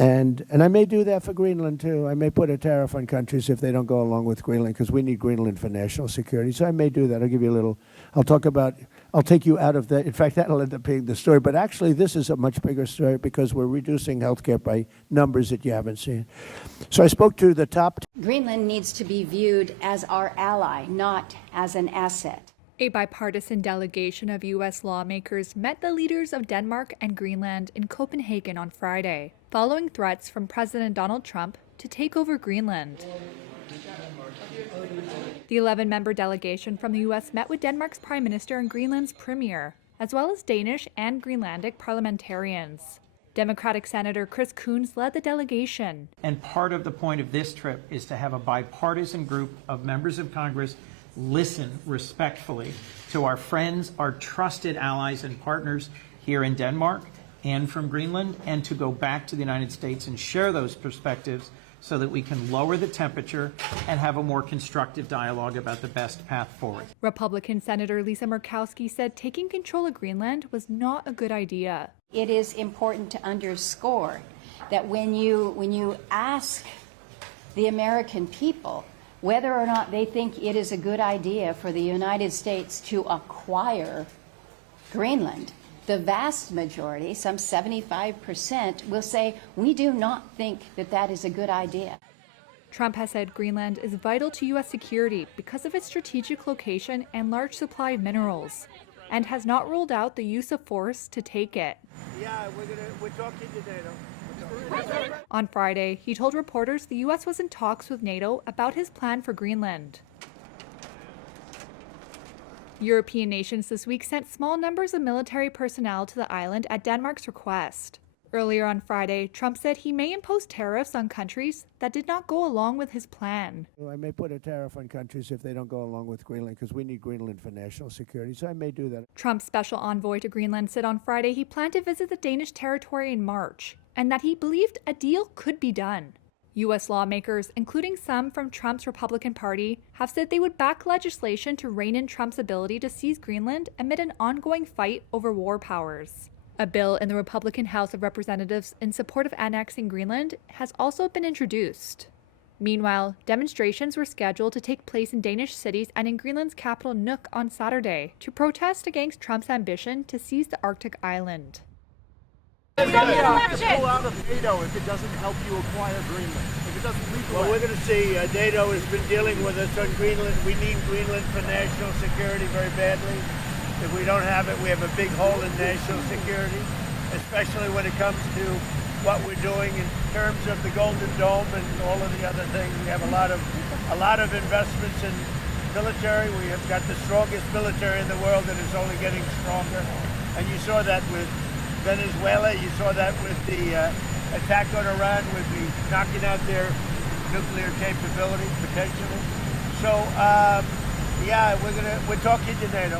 And I may do that for Greenland, too. I may put a tariff on countries if they don't go along with Greenland, because we need Greenland for national security. So I may do that. I'll give you a little, I'll take you out of that. In fact, that'll end up being the story. But actually, this is a much bigger story because we're reducing healthcare by numbers that you haven't seen. So I spoke to the top. Greenland needs to be viewed as our ally, not as an asset. A bipartisan delegation of U.S. lawmakers met the leaders of Denmark and Greenland in Copenhagen on Friday, following threats from President Donald Trump to take over Greenland. The 11-member delegation from the U.S. met with Denmark's Prime Minister and Greenland's Premier, as well as Danish and Greenlandic parliamentarians. Democratic Senator Chris Coons led the delegation. And part of the point of this trip is to have a bipartisan group of members of Congress listen respectfully to our friends, our trusted allies and partners here in Denmark and from Greenland, and to go back to the United States and share those perspectives so that we can lower the temperature and have a more constructive dialogue about the best path forward. Republican Senator Lisa Murkowski said taking control of Greenland was not a good idea. It is important to underscore that when you ask the American people whether or not they think it is a good idea for the United States to acquire Greenland, the vast majority, some 75%, will say, we do not think that that is a good idea. Trump has said Greenland is vital to U.S. security because of its strategic location and large supply of minerals, and has not ruled out the use of force to take it. Yeah, we're talking to NATO. On Friday, he told reporters the U.S. was in talks with NATO about his plan for Greenland. European nations this week sent small numbers of military personnel to the island at Denmark's request. Earlier on Friday, Trump said he may impose tariffs on countries that did not go along with his plan. I may put a tariff on countries if they don't go along with Greenland, because we need Greenland for national security, so I may do that. Trump's special envoy to Greenland said on Friday he planned to visit the Danish territory in March, and that he believed a deal could be done. U.S. lawmakers, including some from Trump's Republican Party, have said they would back legislation to rein in Trump's ability to seize Greenland amid an ongoing fight over war powers. A bill in the Republican House of Representatives in support of annexing Greenland has also been introduced. Meanwhile, demonstrations were scheduled to take place in Danish cities and in Greenland's capital Nuuk on Saturday to protest against Trump's ambition to seize the Arctic island. Pull out of NATO if it doesn't help you acquire Greenland. If it doesn't lead Well, we're going to see. NATO has been dealing with us on Greenland. We need Greenland for national security very badly. If we don't have it, we have a big hole in national security, especially when it comes to what we're doing in terms of the Golden Dome and all of the other things. We have a lot of investments in military. We have got the strongest military in the world, and it's only getting stronger. And you saw that with Venezuela. You saw that with the attack on Iran, with the knocking out their nuclear capability potentially. So yeah, we're talking to NATO.